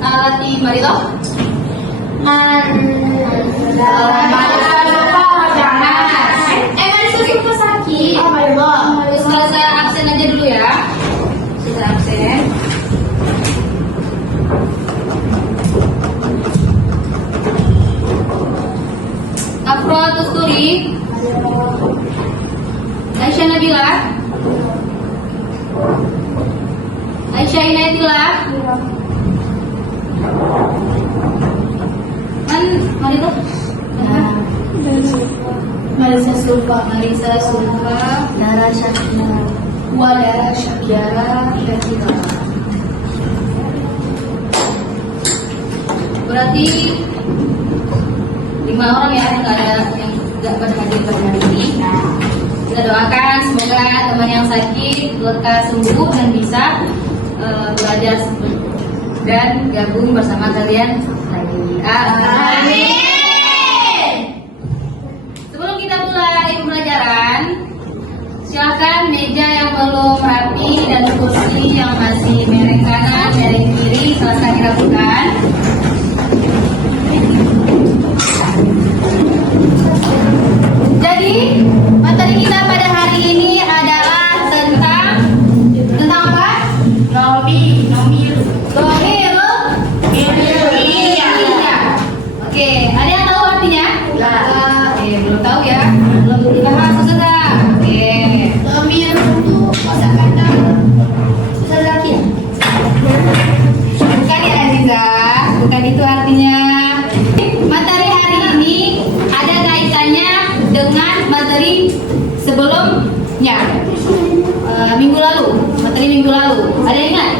Latih Marito. Marito sakit. Ustazah absen aja dulu ya. Ustazah absen. Afro Tusturi, Aisyah Nabila, Aisyah Inayatullah, Marito, Marisa Sulfa, Dara Syakira, Wadara Syakira, berarti 5 orang ya, nggak ada yang nggak berhadir pada hari ini. Kita doakan semoga teman yang sakit lekas sembuh dan bisa belajar dan gabung bersama kalian lagi. Amin. Sebelum kita mulai pembelajaran, silakan meja yang belum rapi dan kursi yang masih miring kanan, miring kiri silakan dirapikan. Jadi materi kita pada hari ini adalah tentang apa? Domir. Oke, ada yang tahu artinya? Belum tahu ya. Belum dibahas sudah. Oke. Domir itu kosakata susah lagi. Bukan ya Aziza, bukan itu artinya. Materi hari ini ada kaitannya dengan materi sebelumnya. Minggu lalu, materi minggu lalu. Ada yang ingat?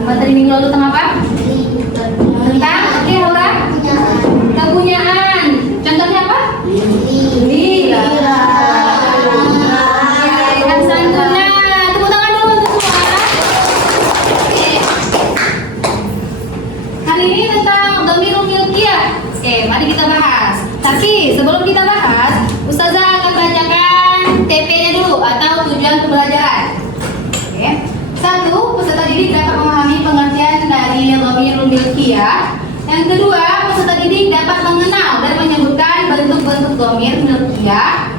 Materi minggu lalu tentang apa? Tentang, oke Laura? Kepunyaan. Contohnya apa? Lila. Dan santuna. Tepuk tangan dulu untuk semua. Oke. Hari ini tentang dhamirul milkiyah. Oke, mari kita bahas. Tapi sebelum kita bahas, Ustazah akan bacakan TP-nya dulu atau tujuan pembelajaran. Oke. 1. Peserta didik dapat memahami pengertian dari dhamirul milkiyah. Yang kedua, peserta didik dapat mengenal dan menyebutkan bentuk-bentuk dhamir milkiyah.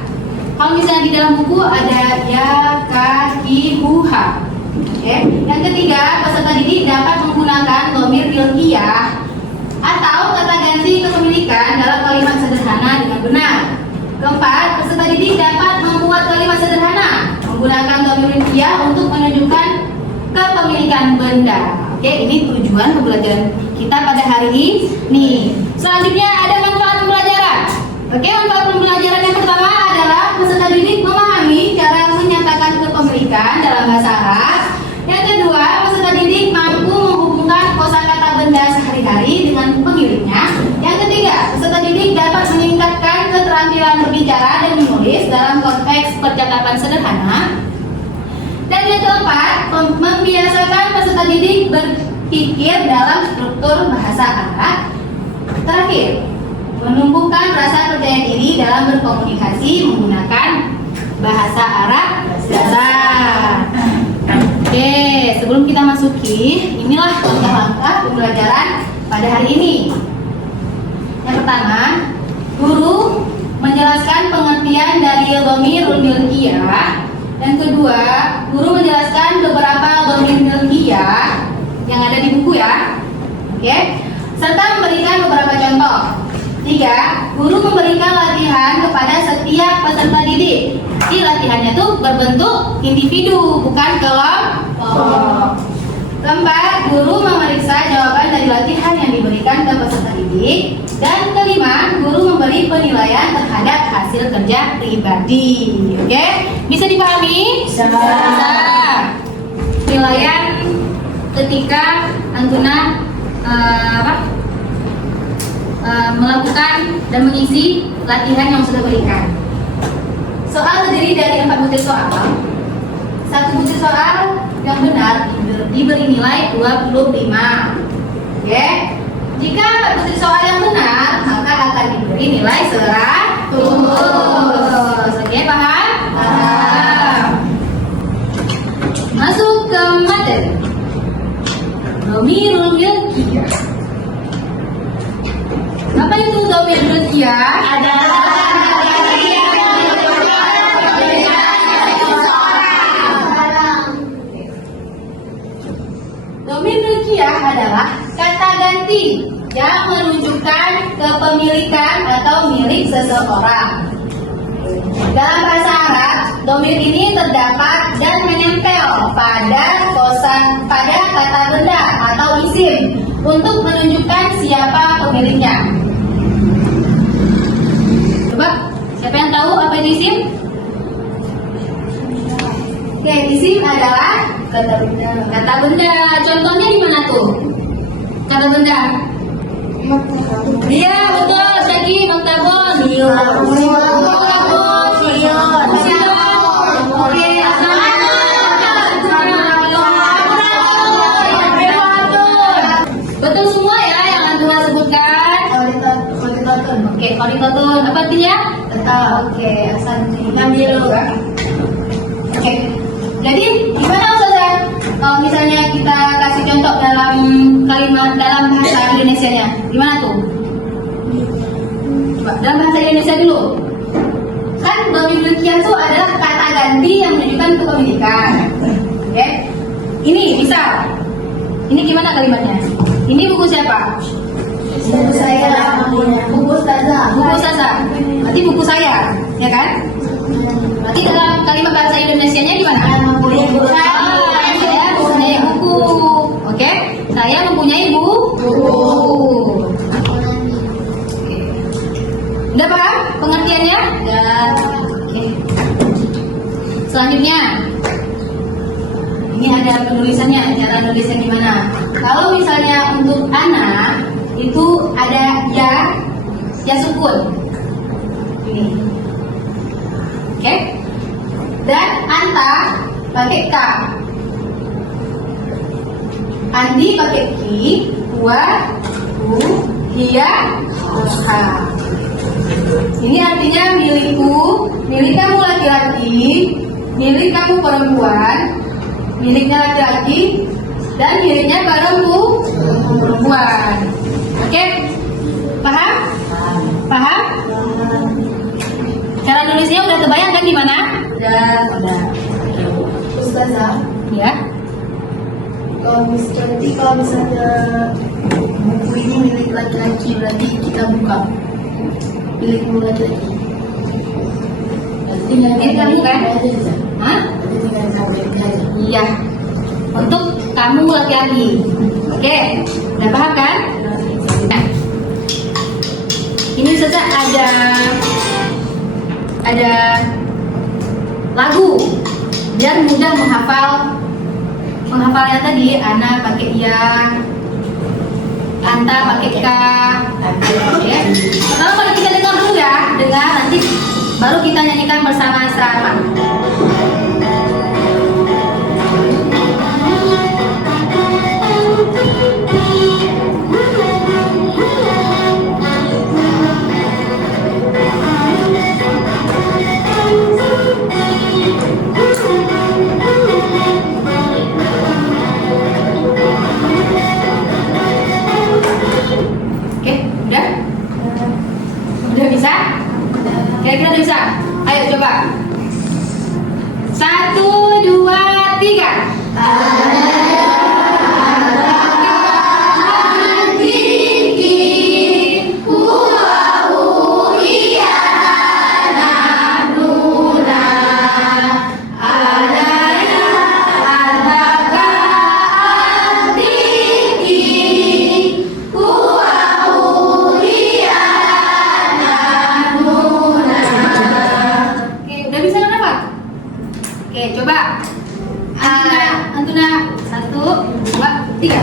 Kalau misalnya di dalam buku ada ya, ka, ki, hu, ha. Oke. Yang ketiga, peserta didik dapat menggunakan dhamir milkiyah atau kata ganti kepemilikan dalam kalimat sederhana dengan benar. Keempat, peserta didik dapat membuat kalimat sederhana menggunakan dhamir milkiyah untuk menunjukkan kepemilikan benda. Oke, ini tujuan pembelajaran kita pada hari ini. Selanjutnya ada manfaat pembelajaran. Oke, manfaat pembelajaran yang pertama adalah peserta didik memahami cara menyatakan kepemilikan dalam bahasa Arab. Yang kedua, peserta didik mampu menghubungkan kosakata benda sehari-hari dengan pemiliknya. Yang ketiga, peserta didik dapat meningkatkan keterampilan berbicara dan menulis dalam konteks percakapan sederhana. Dan yang keempat, membiasakan peserta didik berpikir dalam struktur bahasa Arab. Terakhir, menumbuhkan rasa percaya diri dalam berkomunikasi menggunakan bahasa Arab dasar. Oke, sebelum kita masuki, inilah langkah-langkah pembelajaran pada hari ini. Yang pertama, guru menjelaskan pengertian dari dhamirul milkiyah. Yang kedua, guru menjelaskan beberapa dhamir milkiyah yang ada di buku ya. Oke, serta memberikan beberapa contoh. 3, guru memberikan latihan kepada setiap peserta didik. Jadi latihannya tuh berbentuk individu, bukan kelompok. 4, guru memeriksa jawaban dari latihan yang diberikan ke peserta didik. Dan kelima, guru memberi penilaian terhadap hasil kerja pribadi. Oke, bisa dipahami? Bisa. Penilaian ketika Antuna melakukan dan mengisi latihan yang sudah berikan. Soal terdiri dari 4 butir soal. 1 butir soal yang benar diberi nilai 25. Oke. Jika 4 butir soal yang benar, maka akan diberi nilai 100. Oke, paham? Paham. Masuk ke materi. Dhamirul milkiyah. manusia adalah domir milkiah adalah kata ganti yang menunjukkan kepemilikan atau milik seseorang. Dalam bahasa Arab, domir ini terdapat dan menempel pada kata benda atau isim untuk menunjukkan siapa pemiliknya. Coba, siapa yang tahu apa itu isim? Oke, isim adalah kata benda. Kata benda. Contohnya di mana tuh? Kata benda. Iya, betul. Syaki, maktabon. Betul semua ya yang Antuna sebutkan. Oke, koordinator apa artinya? Oke, ngambil. Oke. Jadi gimana Ustazah? Kalau misalnya kita kasih contoh dalam kalimat dalam bahasa Indonesianya, gimana tuh? Coba dalam bahasa Indonesia dulu. Kan domir milkiah itu adalah kata ganti yang menunjukkan kepemilikan. Oke. Ini misal. Ini gimana kalimatnya? Ini buku siapa? Buku saya. Buku Ustazah. Buku Ustazah. Berarti buku saya, ya kan? Berarti dalam kalimat bahasa Indonesianya gimana? Buku saya mempunyai buku. Oke? Saya mempunyai buku. Udah paham pengertiannya? Udah. Oke. Selanjutnya, ini ada penulisannya. Cara nulisnya gimana? Kalau misalnya untuk anak itu ada ya sukun. Ini. Oke? Dan anta pakai K. Andi pakai Ki, Wa, Hu, Hia, Ha. Ini artinya milikku, milik kamu laki-laki, milik kamu perempuan, miliknya laki-laki, dan miliknya perempuan. Oke? Paham? Paham? Cara nulisnya udah terbayang kan gimana? Udah. Ustazah, Ya. kalau misalnya buku ini milik laki-laki, berarti kita buka milikmu laki-laki. Ini kamu kan? Hah? Tinggal kamu aja. Iya. Untuk kamu laki-laki. Oke. Udah paham kan? Nah. Ini saja ada lagu biar mudah menghafalnya tadi. Ana pakai ya, anta pakai K. Ya. Pertama kalau kita dengar dulu ya, dengar nanti baru kita nyanyikan bersama-sama. Udah bisa? Kira-kira udah bisa? Ayo coba. 1, 2, 3. Oke, coba. Antuna 1, 2, 3.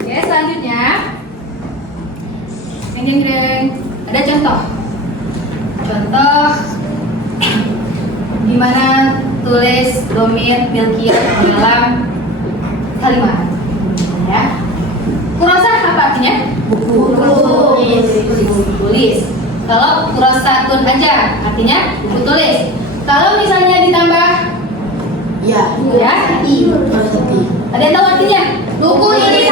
Oke, selanjutnya domir milkiyah dalam kalimat. Ya. Kurasa apa artinya? Buku Tulis. Kalau kurasatun aja artinya buku tulis. Kalau misalnya ditambah Ya. ya, ada yang tahu artinya? Buku ini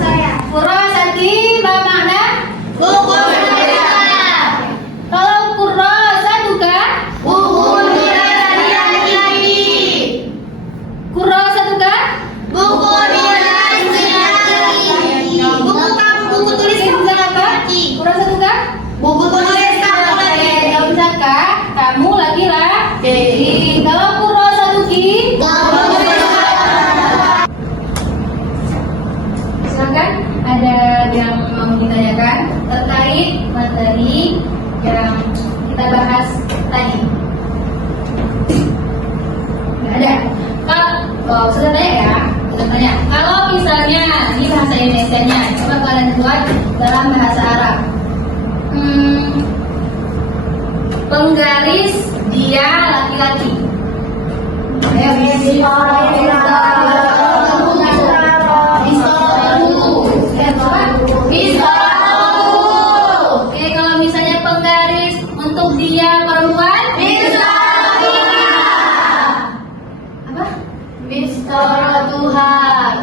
saya. Kurasati apa makna? Buku Kalau kurasatuka, kurasatuka, buku tulis bisa apa? Kurasatuka? buku tulis Kalau misalkan kamu laki-laki, Oke. kalau kurasatuki, silakan ada yang mau ditanyakan terkait materi yang kita bahas tadi. Nggak ada. Kalau sudah tanya ya, sudah tanya. Kalau misalnya di bahasa Indonesia-nya, coba kalian buat dalam bahasa Arab. Penggaris dia laki-laki. Oke, kalau misalnya penggaris untuk dia perempuan, apa? Tuhan.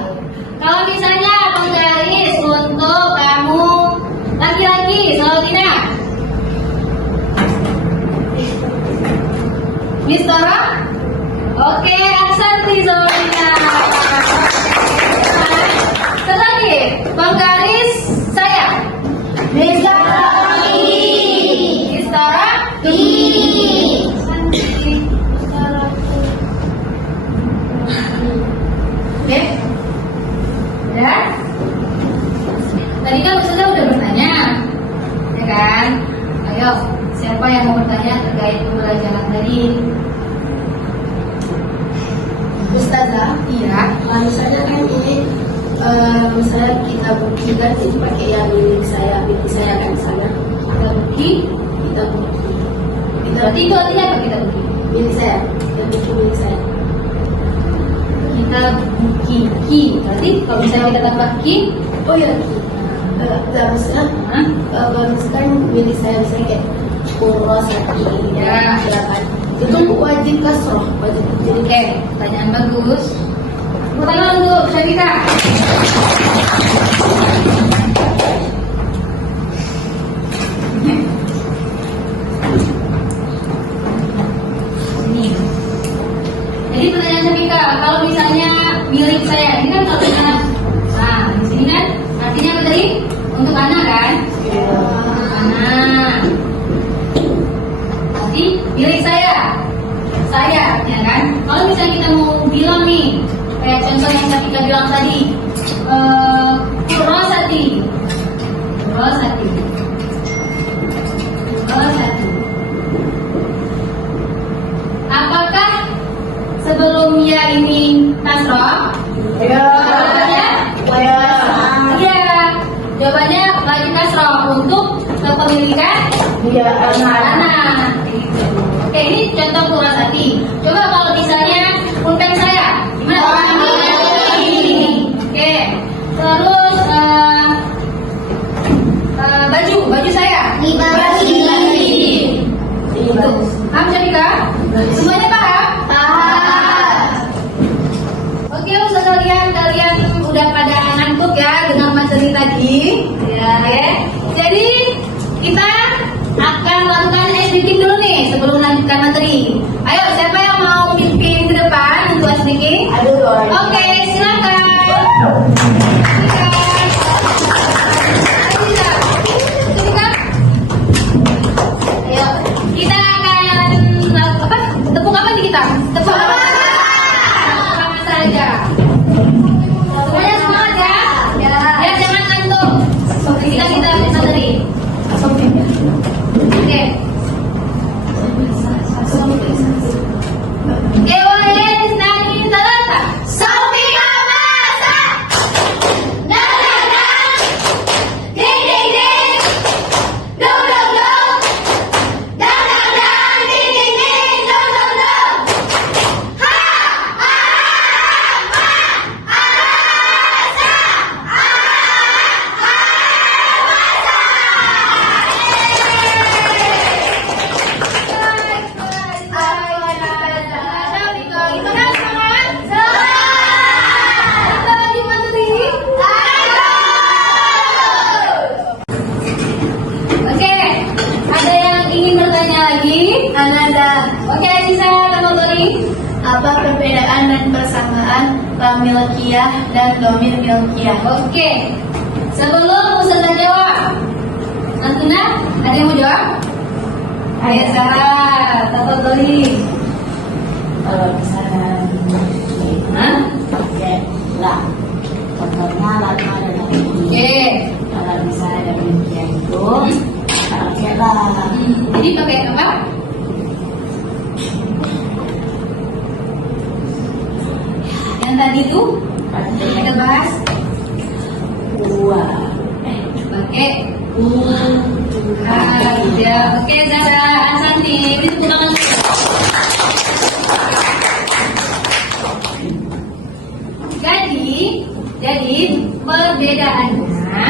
Kalau misalnya penggaris untuk kamu laki-laki, Salatina. Mistara? Oke, Aksanti Salatina. Satu lagi, penggaris saya. Mistara. Oke. Ya. Tadi kan Ustazah udah bertanya. Ya kan? Ayo, siapa yang mau bertanya terkait pembelajaran tadi? Ustazah, Iya. misalnya kan ini misalnya kita bukti kan itu pakai yang milik saya kan sana Kita bukti. kita bukti Berarti itu artinya apa kita bukti? milik saya yang bukti milik saya. Kita bukti ki. Berarti kalau misalnya kita tambah ki, Oh ya, harusnya kan milik saya misalnya kayak kurosati Ya. silakan itu wajib kasroh wajib jadi oke, pertanyaan bagus. Pertanyaan untuk Syarika. Ini. Jadi pertanyaan Syarika, kalau misalnya milik saya, ini kan kalau misalnya, nah di sini kan artinya apa tadi? Untuk anak kan? Anak. Berarti milik saya, ya kan? Kalau misalnya kita mau bilang nih, kayak contoh yang kita bilang tadi, kurosati. Apakah sebelum ya ini nasroh? Jawabannya? Iya. Jawabannya wajib nasroh untuk kepemilikan anak. Oke, ini contoh kurasati. Coba kalau misalnya pulpen saya, gimana? Oke, terus baju saya. Itu. Paham Syarika? Semuanya paham? Oke, Ustaz kalian udah pada ngantuk ya dengan materi tadi. Ya, oke. Jadi kita akan lakukan SDK dulu nih sebelum melanjutkan materi. Ayo, siapa yang mau pimpin ke depan untuk SDK? Oke, silakan. Ayo, kita akan tepuk apa nih kita? Tepuk apa? Sama saja. Semuanya semangat ya. Ya, jangan ngantuk. Kita materi. Oke. Apa perbedaan dan persamaan lam milkiyah dan dhamir milkiyah? Oke. Sebelum Ustazah jawab, Antuna, ada yang mau jawab? Ayo Sarah, tafadholi. Kalau misalnya Hah? pakai lah, contohnya lama dan lagi. Oke. Kalau misalnya ada demikian itu pakai lah. Jadi pakai apa? Yang tadi itu kita bahas Dua. pakai aja. Oke, Zara, Asanti, ini tepuk tangan. Jadi perbedaannya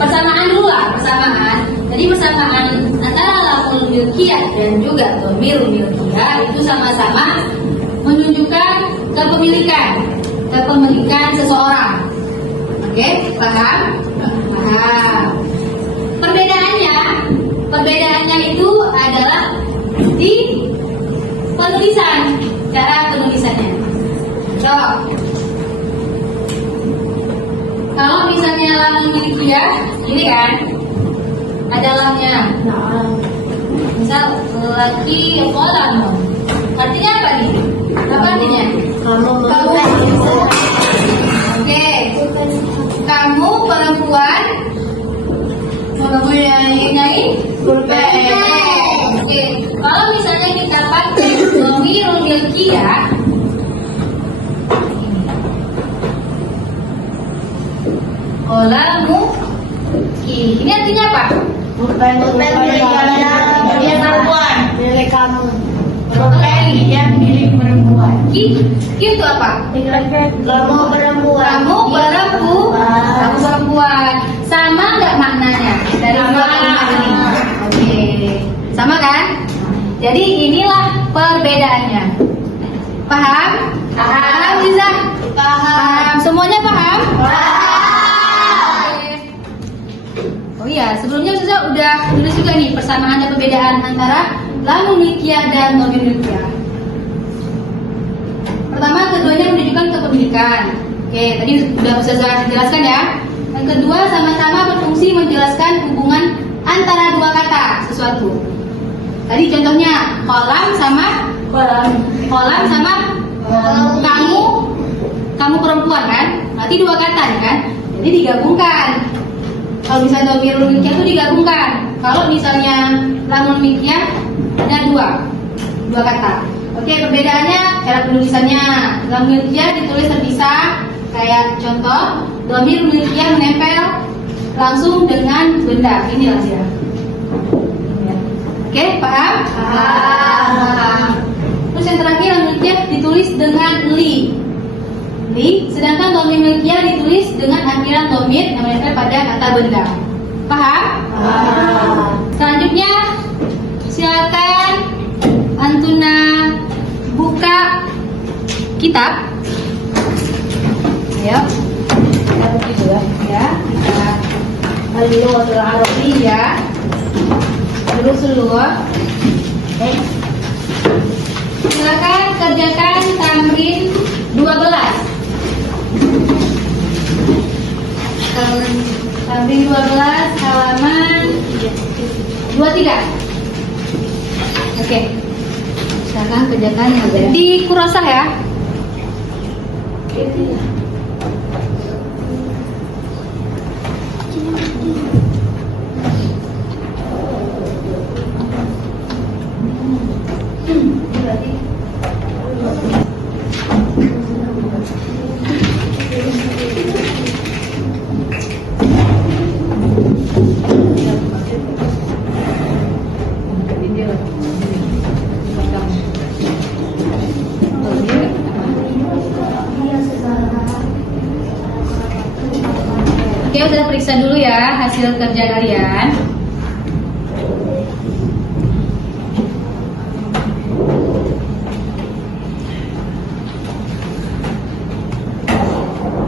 persamaan dulu lah, persamaan. Jadi persamaan antara lamul milkiyah dan juga dhamirul milkiyah itu sama-sama menunjukkan kepemilikan seseorang. Oke, paham? Paham. Perbedaannya itu adalah di penulisan, cara penulisannya. So, kalau misalnya lamul milkiyah, ini kan ada lamnya. Misal laki qalam. Artinya apa nih? Apa artinya? Kamu Oke. Kamu perempuan mempunyai pulpen. Oke. Kalau misalnya kita pakai dhamirul milkiyah, qalamu. Ini artinya apa? Bukan milik perempuan, milik kamu. Pulpen yang milik perempuan. Itu apa? Kamu perempuan. Kamu perempuan. Sama nggak maknanya dari dua kalimat ini? Oke, sama kan? Jadi inilah perbedaannya. Paham? Paham, Liza? Paham. Semuanya paham? Oke. Oh iya, sebelumnya Ustazah udah tulis juga nih persamaan dan perbedaan antara lamul milkiyah dan dhamir milkiyah. Pertama, keduanya menunjukkan kepemilikan. Oke, tadi sudah Ustazah jelaskan ya. Yang kedua, sama-sama berfungsi menjelaskan hubungan antara dua kata sesuatu. Tadi contohnya kolam sama kamu perempuan kan? Berarti dua kata nih kan? Jadi digabungkan. Kalau misalnya dhamirul milkiyah itu digabungkan. Kalau misalnya lamul milkiyah ada dua kata. Oke, perbedaannya cara penulisannya. Lamul milkiyah ditulis terpisah, kayak contoh dhamir milkiyah menempel langsung dengan benda. Inilah dia. Oke, paham? Paham. Terus yang terakhir lamul milkiyah ditulis dengan li. Sedangkan dhamir milkiyah ditulis dengan akhiran dhamir yang menempel pada kata benda. Paham? Paham. Selanjutnya silakan Antuna buka kitab. Ayo. Kita buka dulu ya. Kita Al-Lughatul Arabiyyah. Durusul Lughah. Silakan kerjakan tamrin 12. Tamrin 12 halaman 23. Oke. Silakan kerjakan di kurasah ya. Oke, udah periksa dulu ya hasil kerja kalian.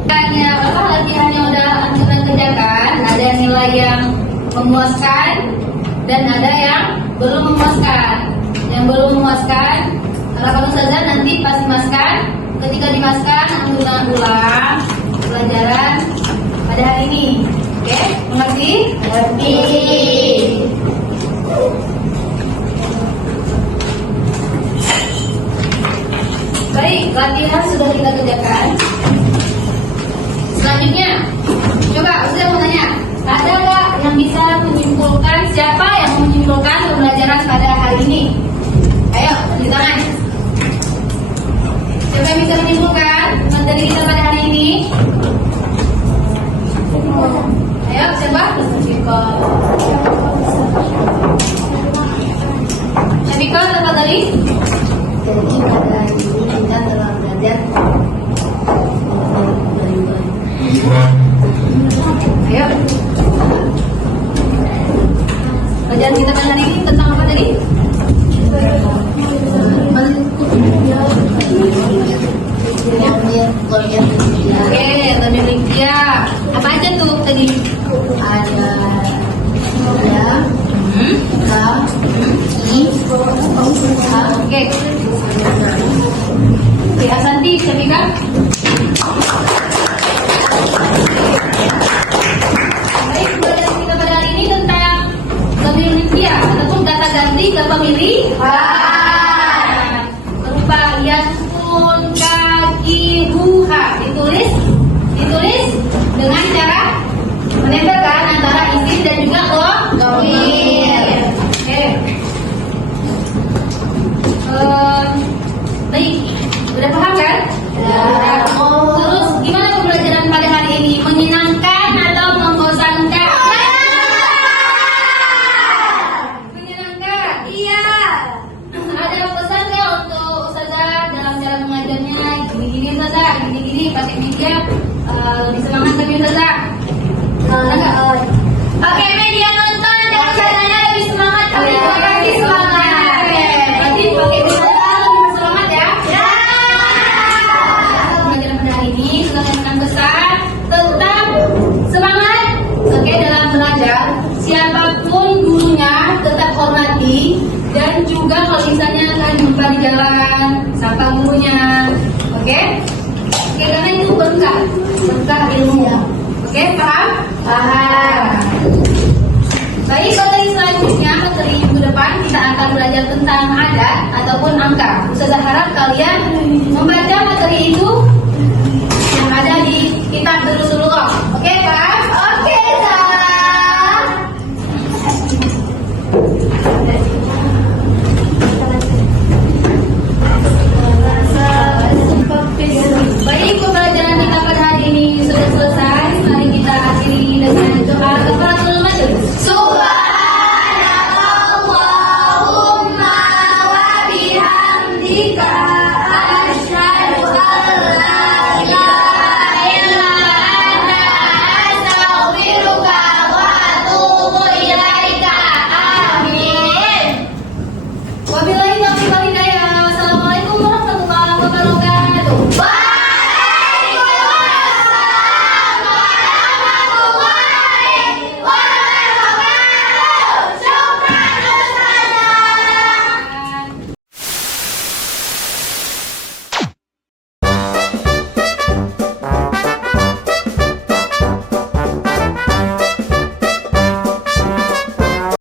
Latihan yang udah Antuna kerjakan, ada nilai yang memuaskan dan ada yang belum memuaskan. yang belum memuaskan, harapan Ustazah nanti pas dimaskan. Ketika dimaskan, Antuna ulang pelajaran pada hari ini. Oke, mengerti? Mengerti. Baik, latihan sudah kita kerjakan. Selanjutnya, coba Ustazah mau tanya, ada nggak yang bisa menyimpulkan, siapa yang mau menyimpulkan pembelajaran pada hari ini? Ayo, tunjuk tangan. Siapa yang bisa menyimpulkan materi kita pada hari ini? Ayo, siapa? Nabika, siapa tadi? Jadi pada hari ini kita telah belajar Ayo. Pelajaran kita pada hari ini tentang apa tadi? Oke, tadi Lydia. Apa aja tuh tadi? ada ya, ka, i, ha, Oke. Oke, Asanti, Sabika. Baik, pelajaran kita pada hari ini tentang pemilih Lydia ataupun kata ganti ke pemilih berupa yasun kaki huha. Ditulis dengan cara menempelkan antara isim dan juga dhamir. Oke. Baik, udah paham kan? Ya. Terus gimana pembelajaran pada hari ini? Menyenangkan atau membosankan? Menyenangkan. Iya. Ada pesan nggak untuk Ustazah dalam cara mengajarnya? Gini-gini Ustazah, gini-gini pakai media lebih semangat lagi Ustazah. Ada nggak? Pakai media nonton dan caranya lebih semangat. Terima kasih semangat. Berarti pakai media lebih semangat ya. Pelajaran pada hari ini sudah menyampaikan pesan tetap semangat. Oke, dalam belajar siapapun gurunya tetap hormati dan juga kalau misalnya kalian jumpa di jalan sapa gurunya. Oke, karena itu berkah ilmu. Oke, paham? Paham. Baik, materi selanjutnya, materi minggu depan kita akan belajar tentang adat ataupun angka. Ustazah harap kalian membaca materi itu yang ada di kitab Durusulullah. Oke, paham? Oke, Zah. Baik, pembelajaran kita pada hari ini sudah selesai. Mari kita akhiri dengan doa kafaratul majelis. Subhanallahumma wa bihamdika